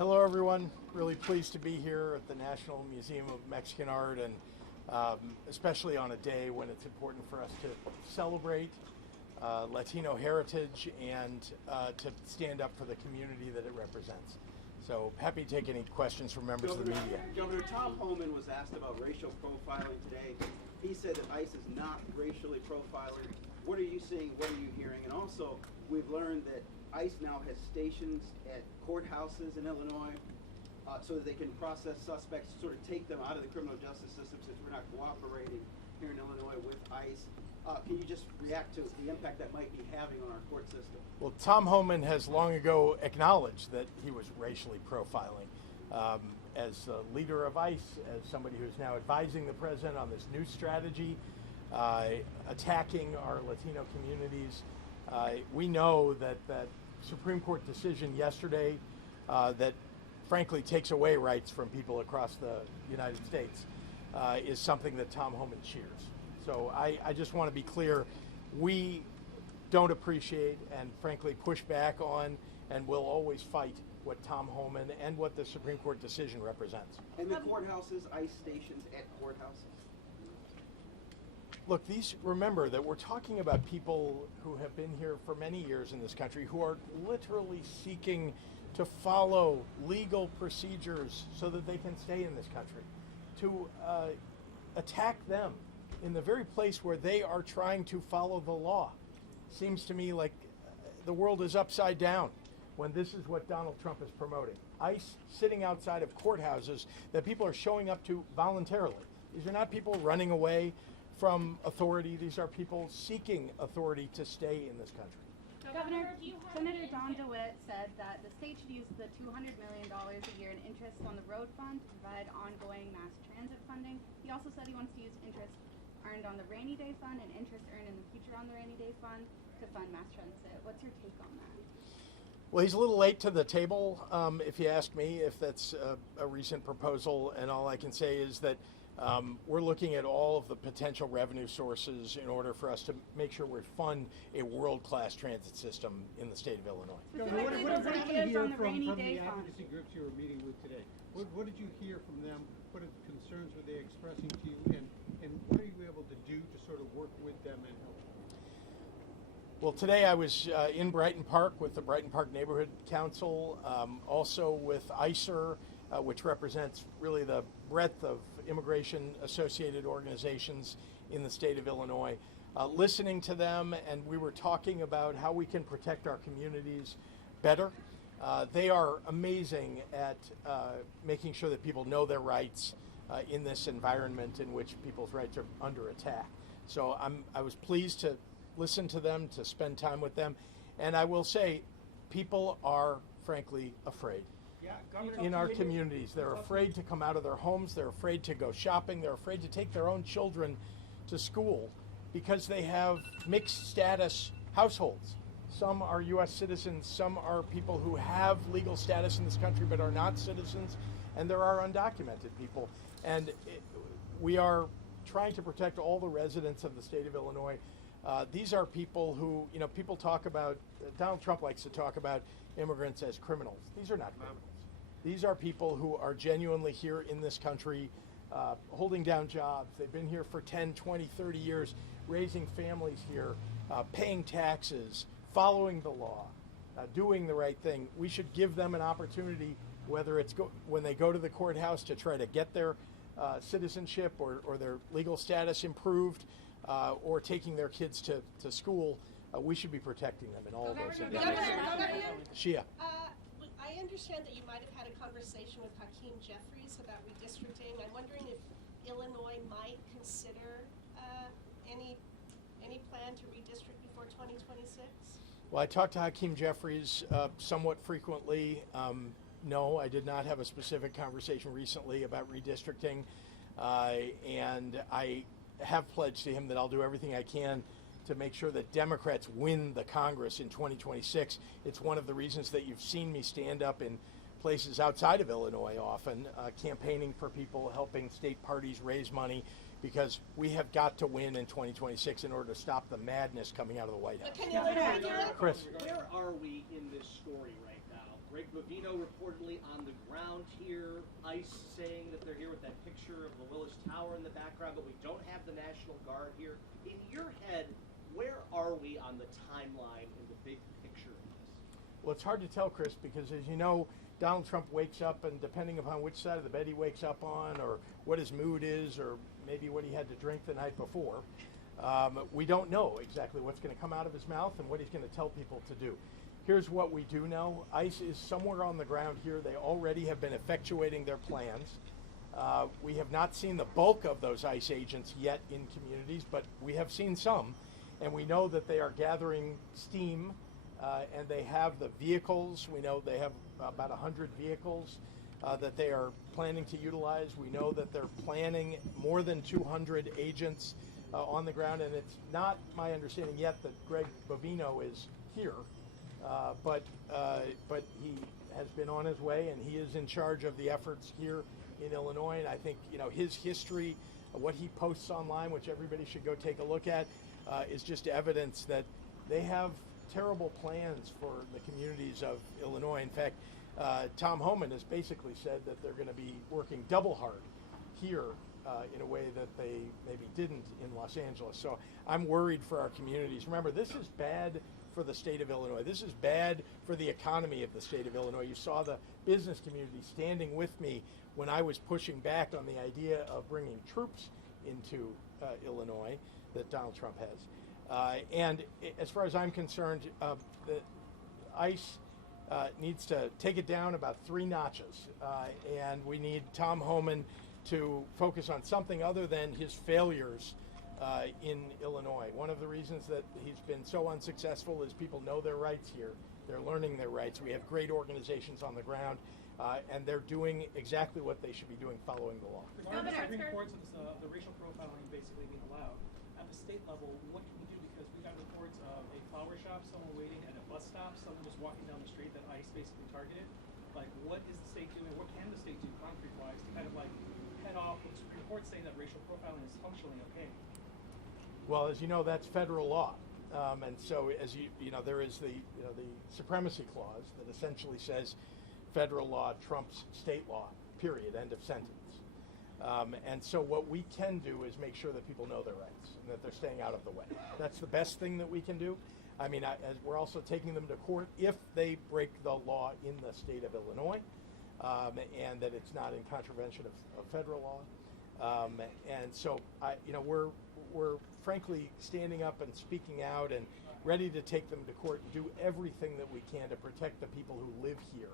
Hello, everyone. Really pleased to be here at the National Museum of Mexican Art, and especially on a day when it's important for us to celebrate Latino heritage and to stand up for the community that it represents. So happy to take any questions from members of the media. Governor Tom Homan was asked about racial profiling today. He said that ICE is not racially profiling. What are you seeing? What are you hearing? And also, we've learned that ICE now has stations at courthouses in Illinois so that they can process suspects, sort of take them out of the criminal justice system since we're not cooperating here in Illinois with ICE. Can you just react to the impact that might be having on our court system? Well, Tom Homan has long ago acknowledged that he was racially profiling. As the leader of ICE, as somebody who's now advising the president on this new strategy, attacking our Latino communities, we know that that Supreme Court decision yesterday that frankly takes away rights from people across the United States is something that Tom Homan cheers. So I just want to be clear, we don't appreciate and frankly push back on and will always fight what Tom Homan and what the Supreme Court decision represents. And the courthouses, ICE stations at courthouses? Look, remember that we're talking about people who have been here for many years in this country who are literally seeking to follow legal procedures so that they can stay in this country. To attack them in the very place where they are trying to follow the law seems to me like the world is upside down when this is what Donald Trump is promoting. ICE sitting outside of courthouses that people are showing up to voluntarily. These are not people running away from authority. These are people seeking authority to stay in this country. Governor, Senator Don DeWitt said that the state should use the $200 million a year in interest on the road fund to provide ongoing mass transit funding. He also said he wants to use interest earned on the rainy day fund and interest earned in the future on the rainy day fund to fund mass transit. What's your take on that? Well, he's a little late to the table, if you ask me, if that's a recent proposal, and all I can say is that we're looking at all of the potential revenue sources in order for us to make sure we fund a world-class transit system in the state of Illinois. What did you hear from the advocacy groups you were meeting with today? What did you hear from them? What concerns were they expressing to you? And what are you able to do to sort of work with them and help them? Well, today I was in Brighton Park with the Brighton Park Neighborhood Council, also with ICER, which represents really the breadth of immigration-associated organizations in the state of Illinois, listening to them, and we were talking about how we can protect our communities better. They are amazing at making sure that people know their rights in this environment in which people's rights are under attack. So I was pleased to listen to them, to spend time with them, and I will say people are frankly afraid. In our communities, they're afraid to come out of their homes, they're afraid to go shopping, they're afraid to take their own children to school because they have mixed status households. Some are U.S. citizens, some are people who have legal status in this country but are not citizens, and there are undocumented people. And we are trying to protect all the residents of the state of Illinois. These are people who, people talk about, Donald Trump likes to talk about immigrants as criminals. These are not criminals. These are people who are genuinely here in this country, holding down jobs. They've been here for 10, 20, 30 years, raising families here, paying taxes, following the law, doing the right thing. We should give them an opportunity, whether it's when they go to the courthouse to try to get their citizenship or their legal status improved, or taking their kids to school. We should be protecting them in all of those areas. Shia. I understand that you might have had a conversation with Hakeem Jeffries about redistricting. I'm wondering if Illinois might consider any plan to redistrict before 2026? Well, I talked to Hakeem Jeffries somewhat frequently. No, I did not have a specific conversation recently about redistricting, and I have pledged to him that I'll do everything I can to make sure that Democrats win the Congress in 2026. It's one of the reasons that you've seen me stand up in places outside of Illinois often, campaigning for people, helping state parties raise money, because we have got to win in 2026 in order to stop the madness coming out of the White House. But can Illinois do it? Chris. Where are we in this story right now. Greg Bovino reportedly on the ground here, ICE saying that they're here with that picture of the Willis Tower in the background, but we don't have the National Guard here. In your head, where are we on the timeline in the big picture of this? Well, it's hard to tell, Chris, because as you know, Donald Trump wakes up, and depending upon which side of the bed he wakes up on, or what his mood is, or maybe what he had to drink the night before, we don't know exactly what's going to come out of his mouth and what he's going to tell people to do. Here's what we do know. ICE is somewhere on the ground here. They already have been effectuating their plans. We have not seen the bulk of those ICE agents yet in communities, but we have seen some, and we know that they are gathering steam, and they have the vehicles. We know they have about 100 vehicles that they are planning to utilize. We know that they're planning more than 200 agents on the ground, and it's not my understanding yet that Greg Bovino is here, but he has been on his way, and he is in charge of the efforts here in Illinois. And I think his history, what he posts online, which everybody should go take a look at, is just evidence that they have terrible plans for the communities of Illinois. In fact, Tom Homan has basically said that they're going to be working double hard here in a way that they maybe didn't in Los Angeles. So I'm worried for our communities. Remember, this is bad for the state of Illinois. This is bad for the economy of the state of Illinois. You saw the business community standing with me when I was pushing back on the idea of bringing troops into Illinois that Donald Trump has. And as far as I'm concerned, the ICE needs to take it down about 3 notches. And we need Tom Homan to focus on something other than his failures in Illinois. One of the reasons that he's been so unsuccessful is people know their rights here. They're learning their rights. We have great organizations on the ground, and they're doing exactly what they should be doing, following the law. Regarding the Supreme Court's the racial profiling basically being allowed, at the state level, what can we do? Because we got reports of a flower shop, someone waiting at a bus stop, someone just walking down the street that ICE basically targeted. Like, what is the state doing? What can the state do concrete-wise to kind of like head off what the Supreme Court saying that racial profiling is functionally okay? Well, as you know, that's federal law. And so, as you know, there is the supremacy clause that essentially says federal law trumps state law, period, end of sentence. And so what we can do is make sure that people know their rights and that they're staying out of the way. That's the best thing that we can do. I mean, we're also taking them to court if they break the law in the state of Illinois, and that it's not in contravention of federal law. And so, we're frankly standing up and speaking out and ready to take them to court and do everything that we can to protect the people who live here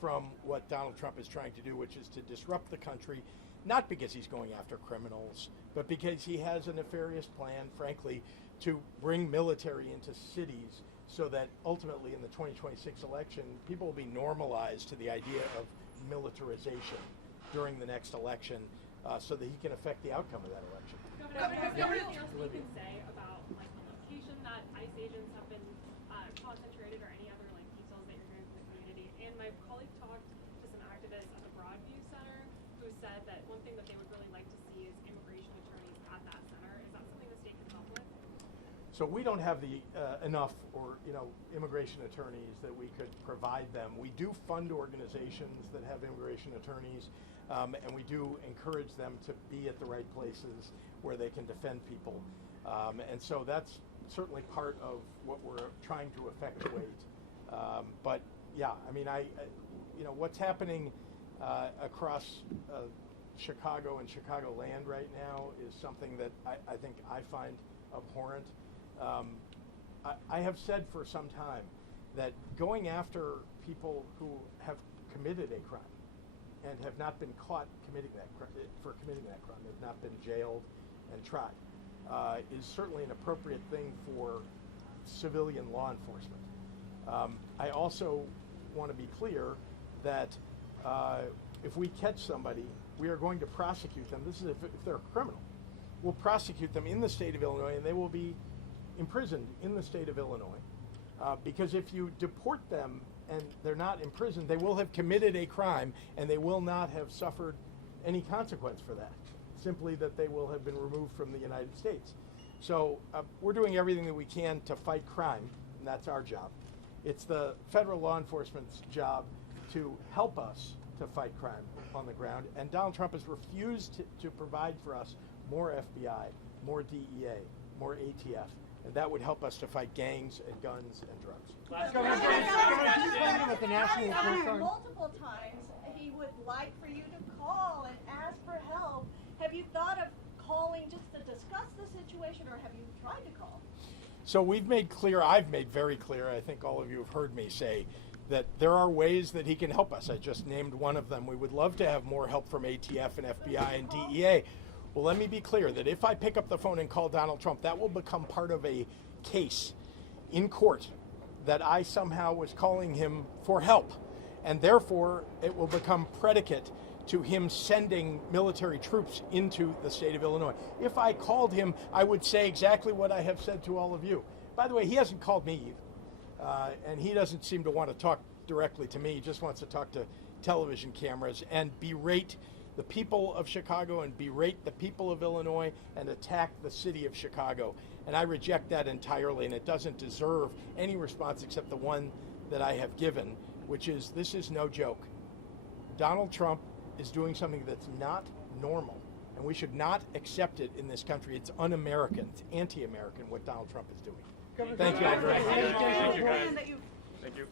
from what Donald Trump is trying to do, which is to disrupt the country, not because he's going after criminals, but because he has a nefarious plan, frankly, to bring military into cities so that ultimately in the 2026 election, people will be normalized to the idea of militarization during the next election so that he can affect the outcome of that election. Governor, is there anything else you can say about like the location that ICE agents have been concentrated, or any other like details that you're hearing from the community? And my colleague talked to some activists at the Broadview Center who said that one thing that they would really like to see is immigration attorneys at that center. Is that something the state can help with? So we don't have the enough immigration attorneys that we could provide them. We do fund organizations that have immigration attorneys, and we do encourage them to be at the right places where they can defend people. And so that's certainly part of what we're trying to effectuate. But yeah, I mean, what's happening across Chicago and Chicagoland right now is something that I think I find abhorrent. I have said for some time that going after people who have committed a crime and have not been caught committing that crime, they've not been jailed and tried, is certainly an appropriate thing for civilian law enforcement. I also want to be clear that if we catch somebody, we are going to prosecute them. This is if they're a criminal. We'll prosecute them in the state of Illinois, and they will be imprisoned in the state of Illinois. Because if you deport them and they're not imprisoned, they will have committed a crime, and they will not have suffered any consequence for that. Simply that they will have been removed from the United States. So we're doing everything that we can to fight crime, and that's our job. It's the federal law enforcement's job to help us to fight crime on the ground, and Donald Trump has refused to provide for us more FBI, more DEA, more ATF, and that would help us to fight gangs and guns and drugs. With the national multiple times, he would like for you to call and ask for help. Have you thought of calling just to discuss the situation, or have you tried to call? So we've made clear, I've made very clear, I think all of you have heard me say, that there are ways that he can help us. I just named one of them. We would love to have more help from ATF and FBI and DEA. Well, let me be clear that if I pick up the phone and call Donald Trump, that will become part of a case in court that I somehow was calling him for help. And therefore, it will become predicate to him sending military troops into the state of Illinois. If I called him, I would say exactly what I have said to all of you. By the way, he hasn't called me either. And he doesn't seem to want to talk directly to me. He just wants to talk to television cameras and berate the people of Chicago and berate the people of Illinois and attack the city of Chicago. And I reject that entirely, and it doesn't deserve any response except the one that I have given, which is this is no joke. Donald Trump is doing something that's not normal, and we should not accept it in this country. It's un-American, it's anti-American what Donald Trump is doing. Thank you all very much. Thank you, guys. Thank you.